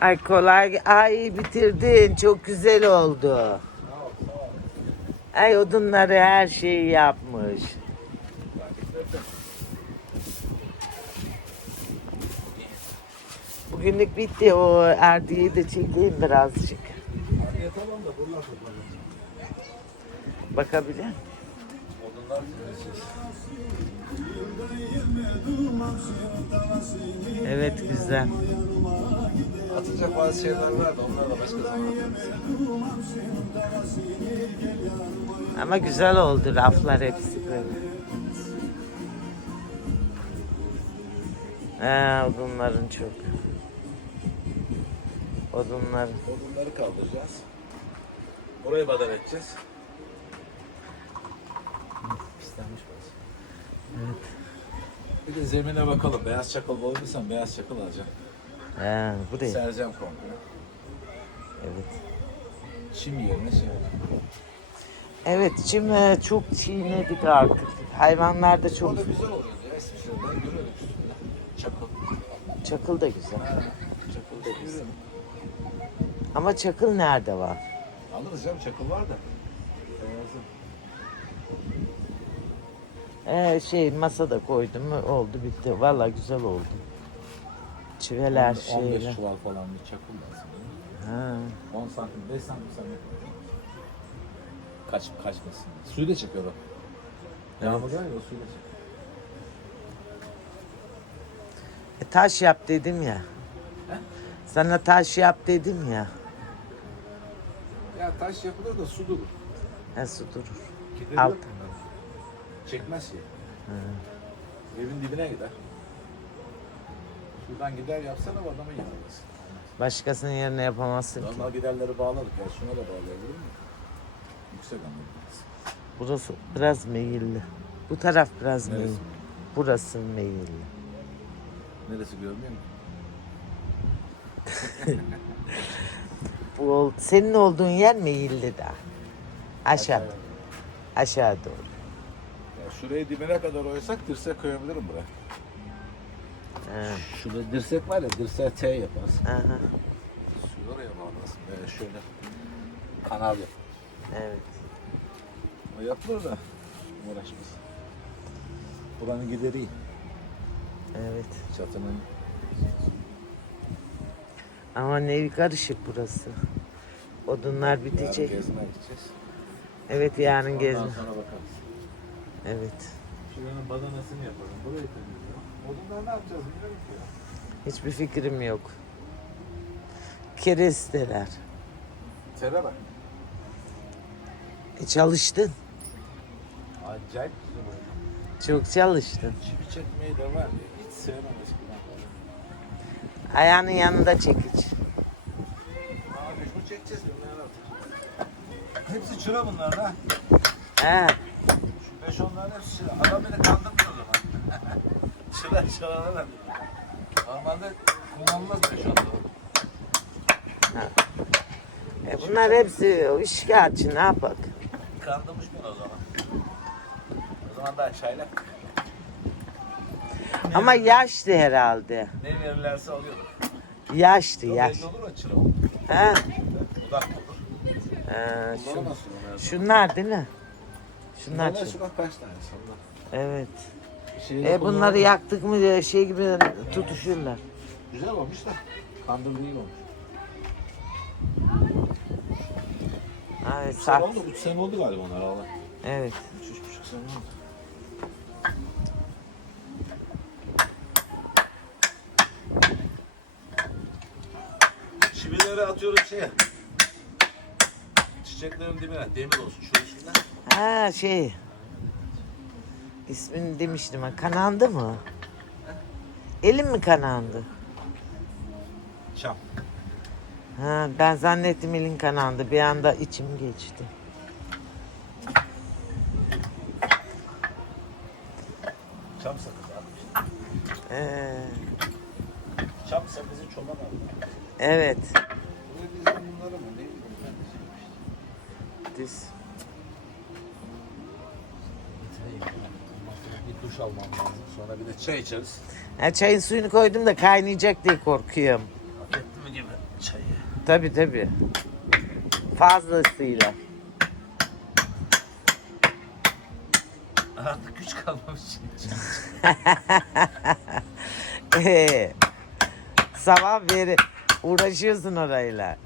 Ay kolay. Ay bitirdin. Çok güzel oldu. Ay odunları her şeyi yapmış. Bugünlük bitti. O erdiği de çekeyim birazcık. Bakabilir miyim? Odunlar. Evet güzel. Atacak bazı şeyler var da onlarla başka zaman. Ama güzel oldu raflar hepsi böyle. He, odunların çok. Odunların. Odunları kaldıracağız. Burayı badar edeceğiz. Pislenmiş burası. Evet. Bir de zemine bakalım. Beyaz çakıl bulduysan beyaz çakıl alacağım. He, buraya. Sereceğim komple. Evet. Çim yerine şey Evet şimdi çok çiğnedik artık. Hayvanlar da çok. O da güzel oluyor ya. Eskişehir'de görüyoruz üstünde. Çakıl. Çakıl da güzel. Ha, çakıl da güzel. Ama çakıl nerede var? Alırız canım çakıl var da. Beyazı. Ee, şey masada koydum oldu bitti. Valla güzel oldu. Çiveler 15 şeyler. çuval falan bir çakıl lazım. Ha. 10 santim, 5 santim sen. Kaç, kaçmasın. Suyu da çekiyor bak. Yağmur var ya o suyu da çekiyor. E, taş yap dedim ya. He? Sana taş yap dedim ya. Ya taş yapılır da su durur. Ha su durur. Gidebilir Alt. Çekmez ki. Evin dibine gider. Şuradan gider yapsana bu adamın yanındasın. Başkasının yerine yapamazsın ki. Normal giderleri bağladık ya şuna da bağlayabilir mi? Yüksek anlamda. Burası biraz meyilli. Bu taraf biraz Neresi? meyilli. Burası meyilli. Neresi görmüyor musun? Bu ol- senin olduğun yer meyilli daha. Aşağı. aşağı doğru. Şurayı dibine kadar oysak dirsek koyabilirim buraya. Ha, Şurada dirsek var ya dirseğe T yaparsın. aha, Suyu oraya bağlarsın. Veya şöyle kanal yap. evet. O yapılır da uğraşmaz. Buranın gideri iyi. Evet. Çatının Ama ne karışık burası. Odunlar yarın bitecek. gezmeye gideceğiz. Evet yarın Ondan gezme. sonra bakarız. Evet. Şuranın badanasını yapalım. Burayı temizliyor. Odunlar ne yapacağız bilmiyorum ki ya. Hiçbir fikrim yok. Keresteler. Tere bak. E, çalıştın. Acayip güzel oldu. Çok çalıştın. Çivi çekmeyi de var ya. Hiç sevmem eskiden. Ayağının yanında çekiç. Aa mecbur çekeceğiz bunları artık. Hepsi çıra bunlar ha. He. Şu 5-10'ların hepsi çıra. Adam beni kandırmıyor o zaman. çıra çıra ne Normalde kullanılmaz 5-10'lar. E, bunlar hepsi şikayetçi ne yapak? Kandırmış beni o zaman. O zaman daha çaylak. Ama yaştı herhalde. Ne verirlerse alıyorduk. Yaştı Çok yaş. belli olur o çıra. He. Budak olur. He, şu, Kullanamazsın onu. şunlar değil mi? Şunlar. Bunlar şu- bak kaç tane sonlar. Evet. Şeyi E bunları yaktık mı şey gibi tutuşurlar. Güzel olmuş da. Kandırdığı iyi olmuş. Evet, Sen saf. oldu, 3 sene oldu galiba onlar Allah. Evet. 3 buçuk sene oldu. Çivileri atıyoruz şeye. Çiçeklerin dibine demir olsun şu üstünde. Ha şey. İsmini demiştim ha. Kanandı mı? Elim mi kanandı? Çam. Ha, ben zannettim elin kanandı. Bir anda içim geçti. Çam sakızı atmış. Ee, Çam sakızı çoban aldı. evet. Buraya biz bunları mı ne bileyim ben de sonra bir duş almam lazım. Sonra bir de çay içeriz. Ha, çayın suyunu koydum da kaynayacak diye korkuyorum. Hak etti mi gibi? çayı. Tabi tabi. Fazlasıyla. Artık güç kalmamış. Ee, Sabah beri uğraşıyorsun orayla.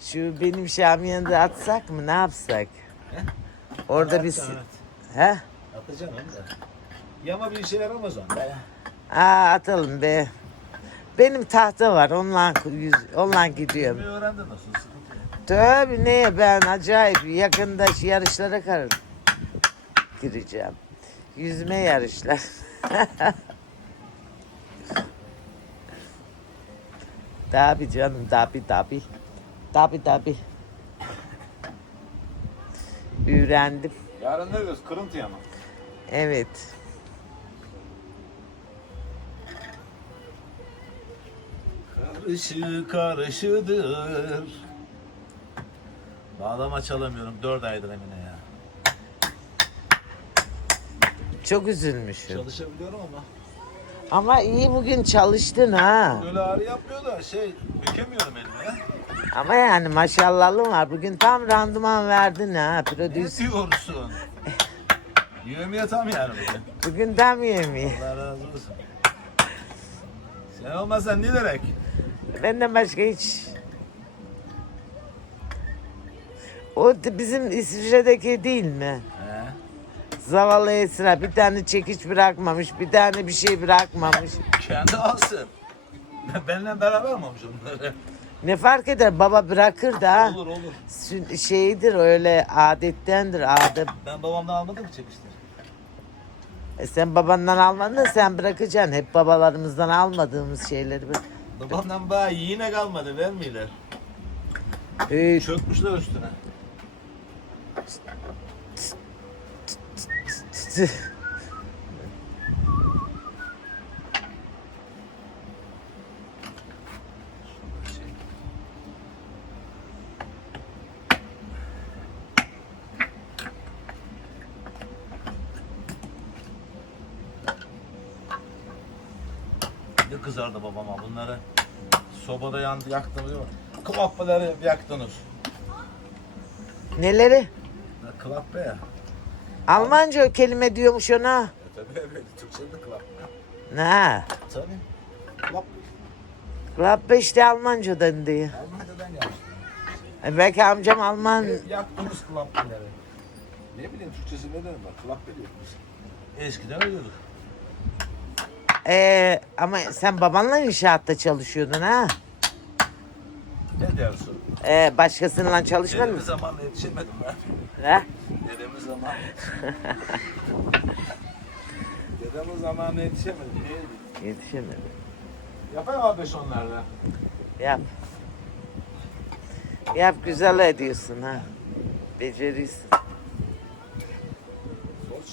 Şu benim Şamiyan'ı da atsak mı ne yapsak? Orada bir... Evet. He? Atacaksın onu da. Yama bir işe yaramaz onda. Aa, atalım be. Benim tahta var. Onunla, yüz, onunla gidiyorum. Bir öğrendin nasıl sıkıntı yok. Tabii neye ben acayip yakında yarışlara kar gireceğim. Yüzme yarışlar. tabii canım tabii tabii. Tabii tabii. Öğrendim. Yarın ne diyoruz? Kırıntıya mı? Evet. Karışı karışıdır. Bağlama çalamıyorum. Dört aydır Emine ya. Çok üzülmüşüm. Çalışabiliyorum ama. Ama iyi bugün çalıştın ha. Böyle ağrı yapmıyor da şey bükemiyorum elimi ya. Ama yani maşallahın var. Bugün tam randıman verdin ha. Ne Prodüs. diyorsun? Yövmeye tam yani bugün. Bugün tam yemeği. Allah razı olsun. Sen olmasan ne derek? Benden başka hiç. O bizim İsviçre'deki değil mi? He. Zavallı Esra bir tane çekiç bırakmamış, bir tane bir şey bırakmamış. Kendi alsın. Benimle beraber mi olmuş bunları? Ne fark eder baba bırakır da. olur olur. Sün- Şeydir öyle adettendir adet. Ben babamdan almadım ki çekişleri. E sen babandan almadın da sen bırakacaksın. Hep babalarımızdan almadığımız şeyleri. bırak. Babamdan bana yine kalmadı vermiyorlar. Ee, Çökmüşler üstüne. Ne kızardı babama bunları. Sobada yandı yaktınız değil mi? Kıvapları yaktınız. Neleri? Kıvapı ya. Almanca o kelime diyormuş ona. E tabii evet. Türkçe'de kıvap. Ne? Tabii. Kıvap. İşte Almancadan diyor. Almanya'dan gelmiş. E belki amcam Alman. Hep yaktığımız kıvapları. Ne bileyim Türkçesi ne derim bak kıvap biliyoruz. Eskiden ölüyorduk. Ee, ama sen babanla inşaatta çalışıyordun ha? Ne dersin? Ee, başkasıyla çalışmadın Dedemiz mı? zamanla yetişemedim ben. Ha? Dedemiz zamanla Dedemiz zamanla yetişemedim. Neydi? Yetişemedim. Yapayım abi onlarla. Yap. Yap güzel ediyorsun ha. Beceriyorsun.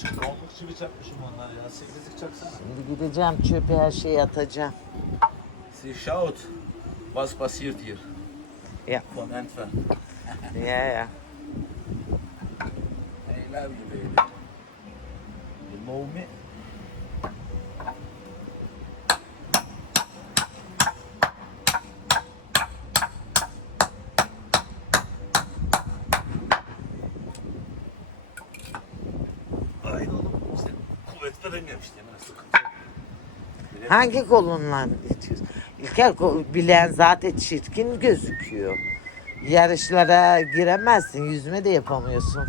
Çık. Onluk çivi çakmışım onlar ya. Sekizlik çaksana. Şimdi gideceğim çöpe her şeyi atacağım. Sie schaut, was passiert hier. Ja. Von Entfer. Ya ya. I love you baby. You know me? Aynen oğlum. Sen kuvvet verememiş değil mi? Sıkıntı yok. Bile- Hangi kolunla itiyorsun? İlker bilen zaten çirkin gözüküyor. Yarışlara giremezsin. Yüzme de yapamıyorsun.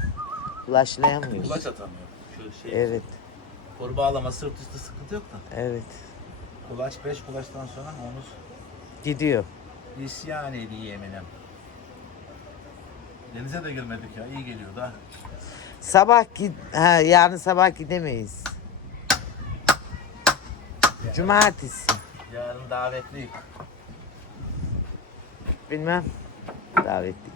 Ulaşlayamıyorsun. Kulaç atamıyor. Şu şey. Evet. Koru bağlama sırt üstü sıkıntı yok da. Evet. Kulaç 5 kulaçtan sonra omuz Gidiyor. isyan ediyor yeminim. Denize de girmedik ya iyi geliyor da. Sabah gid ha, yarın sabah gidemeyiz. Cumartesi. Yarın davetli. Bilmem. Davetlik.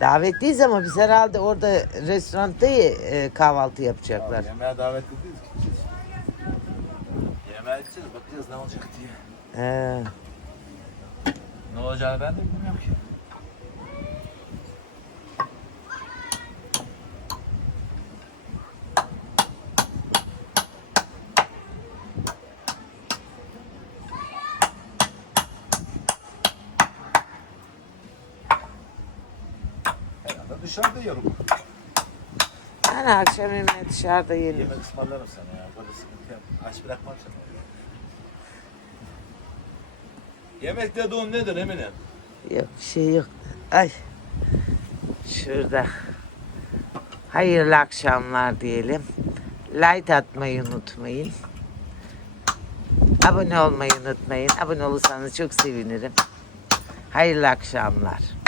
Davetliyiz ama biz herhalde orada restoranda e, kahvaltı yapacaklar. Yemeğe davetli değiliz ki. Yemeğe gideceğiz bakacağız ne olacak diye. He. Ne olacağını ben de bilmiyorum ki. Dışarıda yiyorum. Yani akşam yemeği dışarıda yenir. Yemek ısmarlarım sana ya. Böyle sıkıntı yok. Aç bırakmam seni. Yemek dediğin nedir Emine? Yok bir şey yok. Ay. Şurada. Hayırlı akşamlar diyelim. Like atmayı unutmayın. Abone olmayı unutmayın. Abone olursanız çok sevinirim. Hayırlı akşamlar.